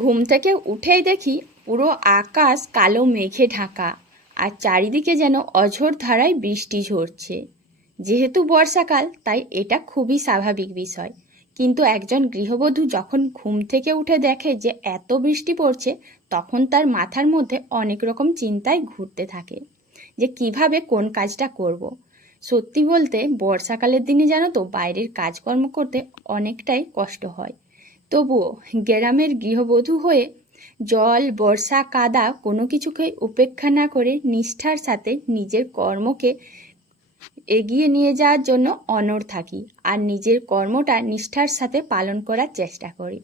ঘুম থেকে উঠেই দেখি পুরো আকাশ কালো মেঘে ঢাকা, আর চারিদিকে যেন অঝোর ধারায় বৃষ্টি ঝরছে। যেহেতু বর্ষাকাল, তাই এটা খুবই স্বাভাবিক বিষয়। কিন্তু একজন গৃহবধূ যখন ঘুম থেকে উঠে দেখে যে এত বৃষ্টি পড়ছে, তখন তার মাথার মধ্যে অনেক রকম চিন্তায় ঘুরতে থাকে যে কিভাবে কোন কাজটা করব। সত্যি বলতে বর্ষাকালের দিনে জানো তো, বাইরের কাজকর্ম করতে অনেকটাই কষ্ট হয়। তবুও গ্রামের গৃহবধূ হয়ে জল, বর্ষা, কাদা কোনো কিছুকে উপেক্ষা না করে নিষ্ঠার সাথে নিজের কর্মকে এগিয়ে নিয়ে যাওয়ার জন্য অনড় থাকি, আর নিজের কর্মটা নিষ্ঠার সাথে পালন করার চেষ্টা করি।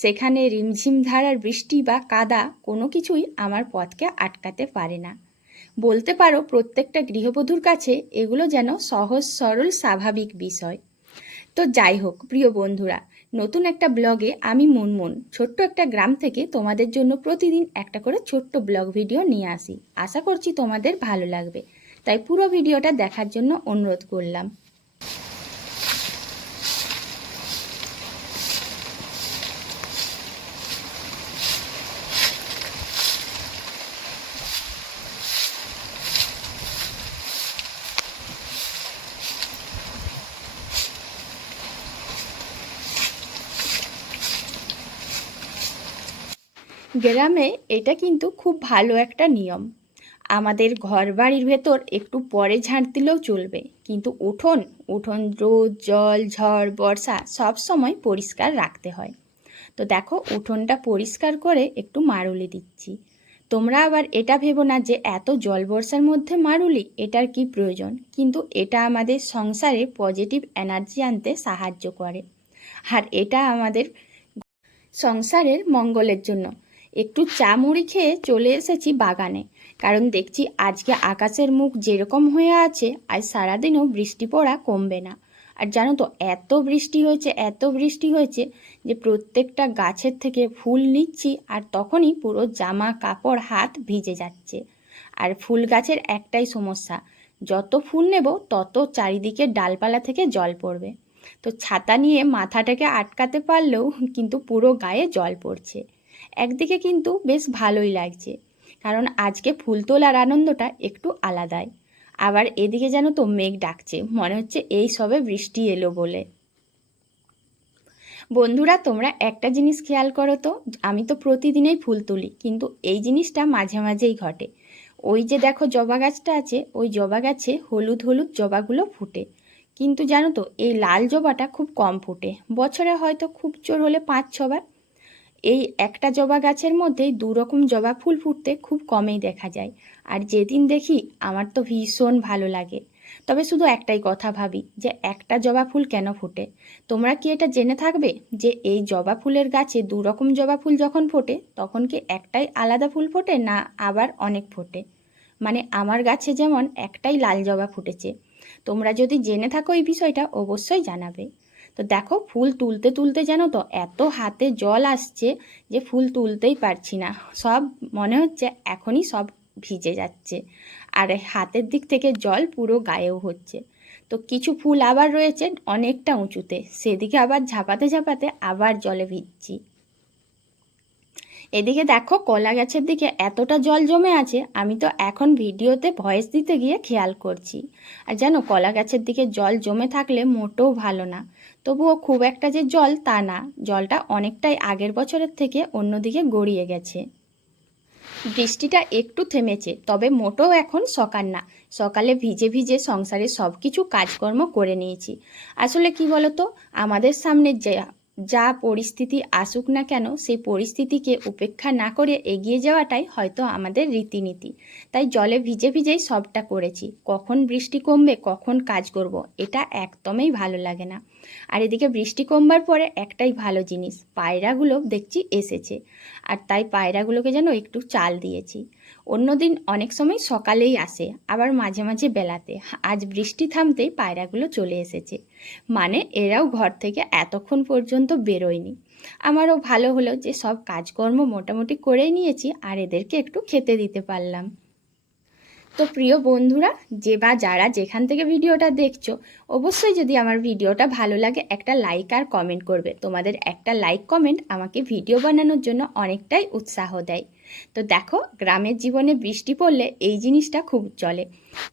সেখানে রিমঝিম ধারার বৃষ্টি বা কাদা কোনো কিছুই আমার পথকে আটকাতে পারে না। বলতে পারো প্রত্যেকটা গৃহবধূর কাছে এগুলো যেন সহজ সরল স্বাভাবিক বিষয়। তো যাই হোক প্রিয় বন্ধুরা, নতুন একটা ব্লগে আমি মুনমুন ছোট্ট একটা গ্রাম থেকে তোমাদের জন্য প্রতিদিন একটা করে ছোট্ট ব্লগ ভিডিও নিয়ে আসি। আশা করছি তোমাদের ভালো লাগবে, তাই পুরো ভিডিওটা দেখার জন্য অনুরোধ করলাম। গ্রামে এটা কিন্তু খুব ভালো একটা নিয়ম। আমাদের ঘরবাড়ির ভেতর একটু পরে ঝাঁট দিলেও চলবে, কিন্তু উঠোন উঠোন রোদ, জল, ঝড়, বর্ষা সব সময় পরিষ্কার রাখতে হয়। তো দেখো, উঠোনটা পরিষ্কার করে একটু মারুলি দিচ্ছি। তোমরা আবার এটা ভেবো না যে এত জল বর্ষার মধ্যে মারুলি, এটার কি প্রয়োজন। কিন্তু এটা আমাদের সংসারে পজিটিভ এনার্জি আনতে সাহায্য করে, আর এটা আমাদের সংসারের মঙ্গলের জন্য। একটু চা মুড়ি খেয়ে চলে এসেছি বাগানে, কারণ দেখছি আজকে আকাশের মুখ যেরকম হয়ে আছে, আজ সারাদিনও বৃষ্টি পড়া কমবে না। আর জানো তো, এত বৃষ্টি হয়েছে, এত বৃষ্টি হয়েছে যে প্রত্যেকটা গাছের থেকে ফুল নিচ্ছি, আর তখনই পুরো জামা কাপড় হাত ভিজে যাচ্ছে। আর ফুল গাছের একটাই সমস্যা, যত ফুল নেব তত চারিদিকে ডালপালা থেকে জল পড়বে। তো ছাতা নিয়ে মাথাটাকে আটকাতে পারলেও কিন্তু পুরো গায়ে জল পড়ছে। একদিকে কিন্তু বেশ ভালোই লাগছে, কারণ আজকে ফুল তোলার আনন্দটা একটু আলাদাই। আবার এদিকে যেন তো মেঘ ডাকছে, মনে হচ্ছে এই সবে বৃষ্টি এলো বলে। বন্ধুরা, তোমরা একটা জিনিস খেয়াল করো তো, আমি তো প্রতিদিনই ফুল তুলি, কিন্তু এই জিনিসটা মাঝে মাঝেই ঘটে। ওই যে দেখো জবা গাছটা আছে, ওই জবা গাছে হলুদ হলুদ জবাগুলো ফুটে, কিন্তু জানো তো এই লাল জবাটা খুব কম ফুটে। বছরে হয়তো খুব জোর হলে 5-6 বার। এই একটা জবা গাছের মধ্যেই 2 রকম জবা ফুল ফুটতে খুব কমই দেখা যায়। আর যেদিন দেখি আমার তো ভীষণ ভালো লাগে। তবে শুধু একটাই কথা ভাবি যে একটা জবা ফুল কেন ফোটে। তোমরা কি এটা জেনে থাকবে যে এই জবা ফুলের গাছে 2 রকম জবা ফুল যখন ফোটে, তখন কি একটাই আলাদা ফুল ফোটে, না আবার অনেক ফোটে? মানে আমার গাছে যেমন একটাই লাল জবা ফুটেছে। তোমরা যদি জেনে থাকো এই বিষয়টা অবশ্যই জানাবে। তো দেখো, ফুল তুলতে তুলতে জানো তো এত হাতে জল আসছে যে ফুল তুলতেই পারছি না। সব মনে হচ্ছে এখনই সব ভিজে যাচ্ছে, আর হাতের দিক থেকে জল পুরো গায়েও হচ্ছে। তো কিছু ফুল আবার রয়েছে অনেকটা উঁচুতে, সেদিকে আবার ঝাঁপাতে ঝাঁপাতে আবার জলে ভিজছি। এদিকে দেখো, কলা গাছের দিকে এতটা জল জমে আছে, আমি তো এখন ভিডিওতে ভয়েস দিতে গিয়ে খেয়াল করছি। আর জানো, কলা গাছের দিকে জল জমে থাকলে মোটেও ভালো না। তবুও খুব একটা যে জল তা না, জলটা অনেকটাই আগের বছরের থেকে অন্যদিকে গড়িয়ে গেছে। বৃষ্টিটা একটু থেমেছে, তবে মোটেও এখন সকাল না। সকালে ভিজে ভিজে সংসারে সব কিছু কাজকর্ম করে নিয়েছি। আসলে কি বলতো, আমাদের সামনে যা পরিস্থিতি আসুক না কেন, সেই পরিস্থিতিকে উপেক্ষা না করে এগিয়ে যাওয়াটাই হয়তো আমাদের রীতিনীতি। তাই জলে ভিজে ভিজেই সবটা করেছি। কখন বৃষ্টি কমবে, কখন কাজ করব, এটা একদমই ভালো লাগে না। আর এদিকে বৃষ্টি কমবার পরে একটাই ভালো জিনিস, পায়রাগুলো দেখছি এসেছে। আর তাই পায়রাগুলোকে যেন একটু চাল দিয়েছি। অন্যদিন অনেক সময় সকালেই আসে, আবার মাঝে মাঝে বেলাতে। আজ বৃষ্টি থামতেই পায়রাগুলো চলে এসেছে, মানে এরাও ঘর থেকে এতক্ষণ পর্যন্ত বেরোয়নি। আমারও ভালো হলো যে সব কাজকর্ম মোটামুটি করেই নিয়েছি, আর এদেরকে একটু খেতে দিতে পারলাম। তো প্রিয় বন্ধুরা, যে বা যারা যেখান থেকে ভিডিওটা দেখছো, অবশ্যই যদি আমার ভিডিওটা ভালো লাগে একটা লাইক আর কমেন্ট করবে। তোমাদের একটা লাইক কমেন্ট আমাকে ভিডিও বানানোর জন্য অনেকটাই উৎসাহ দেয়। তো দেখো, গ্রামের জীবনে বৃষ্টি পড়লে এই জিনিসটা খুব চলে।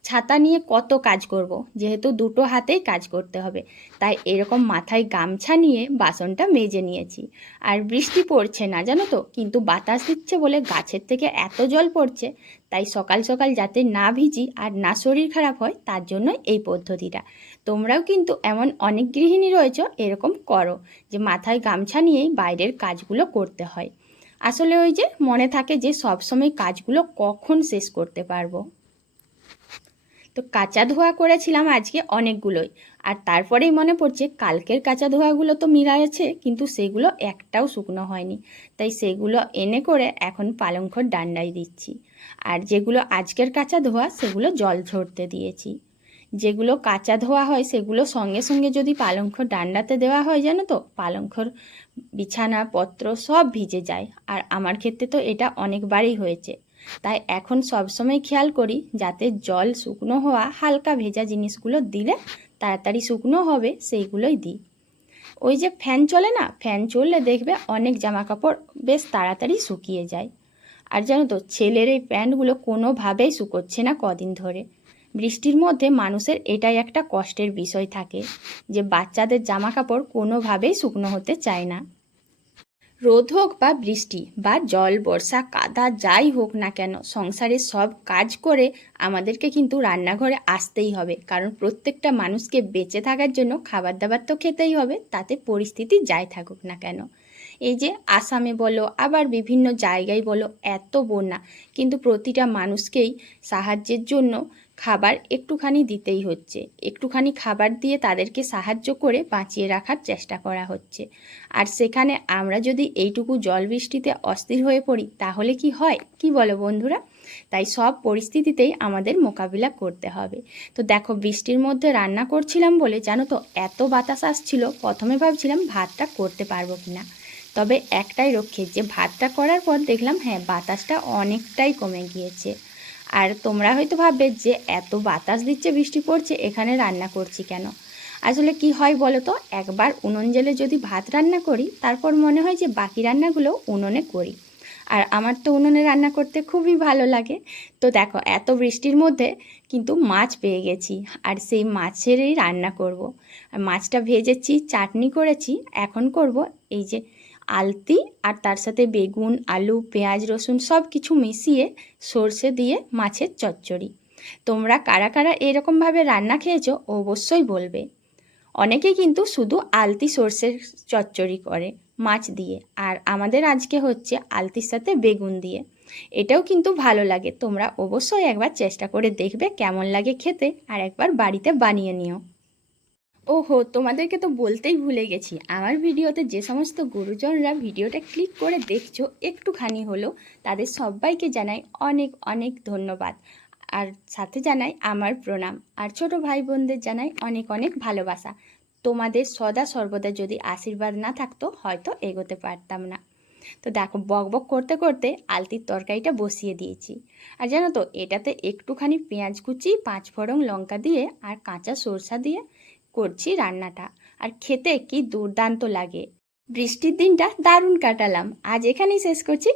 ছাতা নিয়ে কত কাজ করব, যেহেতু দুটো হাতেই কাজ করতে হবে, তাই এরকম মাথায় গামছা নিয়ে বাসনটা মেজে নিয়েছি। আর বৃষ্টি পড়ছে না জানো তো, কিন্তু বাতাস দিচ্ছে বলে গাছের থেকে এত জল পড়ছে, তাই সকাল সকাল যাতে না ভিজি আর না শরীর খারাপ হয়, তার জন্য এই পদ্ধতিটা। তোমরাও কিন্তু এমন অনেক গৃহিণী রয়েছো এরকম করো, যে মাথায় গামছা নিয়েই বাইরের কাজগুলো করতে হয়। আসলে ওই যে মনে থাকে যে সবসময় কাজগুলো কখন শেষ করতে পারবো। তো কাঁচা ধোয়া করেছিলাম আজকে অনেকগুলোই, আর তারপরেই মনে পড়ছে কালকের কাঁচা ধোয়াগুলো তো মিলা আছে, কিন্তু সেগুলো একটাও শুকনো হয়নি, তাই সেগুলো এনে করে এখন পালংঘর ডান্ডায় দিচ্ছি। আর যেগুলো আজকের কাঁচা ধোয়া সেগুলো জল ঝরতে দিয়েছি। যেগুলো কাঁচা ধোয়া হয় সেগুলো সঙ্গে সঙ্গে যদি পালংঘর ডান্ডাতে দেওয়া হয় জানো তো, পালংঘর বিছানা পত্র সব ভিজে যায়। আর আমার ক্ষেত্রে তো এটা অনেকবারই হয়েছে, তাই এখন সবসময় খেয়াল করি যাতে জল শুকনো হওয়া হালকা ভেজা জিনিসগুলো দিলে তাড়াতাড়ি শুকনো হবে সেইগুলোই দিই। ওই যে ফ্যান চলে না, ফ্যান চললে দেখবে অনেক জামা কাপড় বেশ তাড়াতাড়ি শুকিয়ে যায়। আর জানো তো, ছেলের এই প্যান্টগুলো কোনোভাবেই শুকোচ্ছে না কদিন ধরে। বৃষ্টির মধ্যে মানুষের এটাই একটা কষ্টের বিষয় থাকে, যে বাচ্চাদের জামা কাপড় কোনোভাবেই শুকনো হতে চায় না। রোদ হোক বা বৃষ্টি বা জল বর্ষা কাদা যাই হোক না কেন, সংসারের সব কাজ করে আমাদেরকে কিন্তু রান্নাঘরে আসতেই হবে, কারণ প্রত্যেকটা মানুষকে বেঁচে থাকার জন্য খাবার দাবার তো খেতেই হবে, তাতে পরিস্থিতি যাই থাকুক না কেন। এই যে আসামে বলো আবার বিভিন্ন জায়গায় বলো এত বন্যা, কিন্তু প্রতিটা মানুষকেই সাহায্যের জন্য খাবার একটুখানি দিতেই হচ্ছে। একটুখানি খাবার দিয়ে তাদেরকে সাহায্য করে বাঁচিয়ে রাখার চেষ্টা করা হচ্ছে। আর সেখানে আমরা যদি এইটুকু জল বৃষ্টিতে অস্থির হয়ে পড়ি, তাহলে কি হয়, কি বলো বন্ধুরা? তাই সব পরিস্থিতিতেই আমাদের মোকাবিলা করতে হবে। তো দেখো, বৃষ্টির মধ্যে রান্না করছিলাম বলে জানো তো এত বাতাস আসছিল, প্রথমে ভাবছিলাম ভাতটা করতে পারবো কিনা। তবে একটাই রক্ষে, যে ভাতটা করার পর দেখলাম হ্যাঁ, বাতাসটা অনেকটাই কমে গিয়েছে। আর তোমরা হয়তো ভাববে যে এত বাতাস দিচ্ছে, বৃষ্টি পড়ছে, এখানে রান্না করছি কেন। আসলে কি হয় বলো তো, একবার উনুন জ্বেলে যদি ভাত রান্না করি, তারপর মনে হয় যে বাকি রান্নাগুলো উনুনে করি। আর আমার তো উনুনে রান্না করতে খুবই ভালো লাগে। তো দেখো, এত বৃষ্টির মধ্যে কিন্তু মাছ পেয়ে গেছি, আর সেই মাছেরই রান্না করব। আর মাছটা ভেজেছি, চাটনি করেছি, এখন করব এই যে আলতি, আর তার সাথে বেগুন আলু পেঁয়াজ রসুন সব কিছু মিশিয়ে সর্ষে দিয়ে মাছের চচ্চড়ি। তোমরা কারা কারা এরকমভাবে রান্না খেয়েছো অবশ্যই বলবে। অনেকে কিন্তু শুধু আলতি সর্ষের চচ্চড়ি করে মাছ দিয়ে, আর আমাদের আজকে হচ্ছে আলতির সাথে বেগুন দিয়ে। এটাও কিন্তু ভালো লাগে, তোমরা অবশ্যই একবার চেষ্টা করে দেখবে কেমন লাগে খেতে, আর একবার বাড়িতে বানিয়ে নিও। ওহো, তোমাদেরকে তো বলতেই ভুলে গেছি, আমার ভিডিওতে যে সমস্ত গুরুজনরা ভিডিওটা ক্লিক করে দেখছো একটুখানি হলো, তাদের সবাইকে জানাই অনেক অনেক ধন্যবাদ। আর সাথে জানাই আমার প্রণাম, আর ছোট ভাই বোনদের জানাই অনেক অনেক ভালোবাসা। তোমাদের সদা সর্বদা যদি আশীর্বাদ না থাকতো, হয়তো এগোতে পারতাম না। তো দেখো, বক বক করতে করতে আলতির তরকারিটা বসিয়ে দিয়েছি। আর জানো তো, এটাতে একটুখানি পেঁয়াজ কুচি, 5 ফোড়ন লঙ্কা দিয়ে আর কাঁচা সরষা দিয়ে করছি রান্নাটা, আর খেতে কি দুর্দান্ত লাগে। বৃষ্টির দিনটা দারুণ কাটালাম। আজ এখানেই শেষ করছি।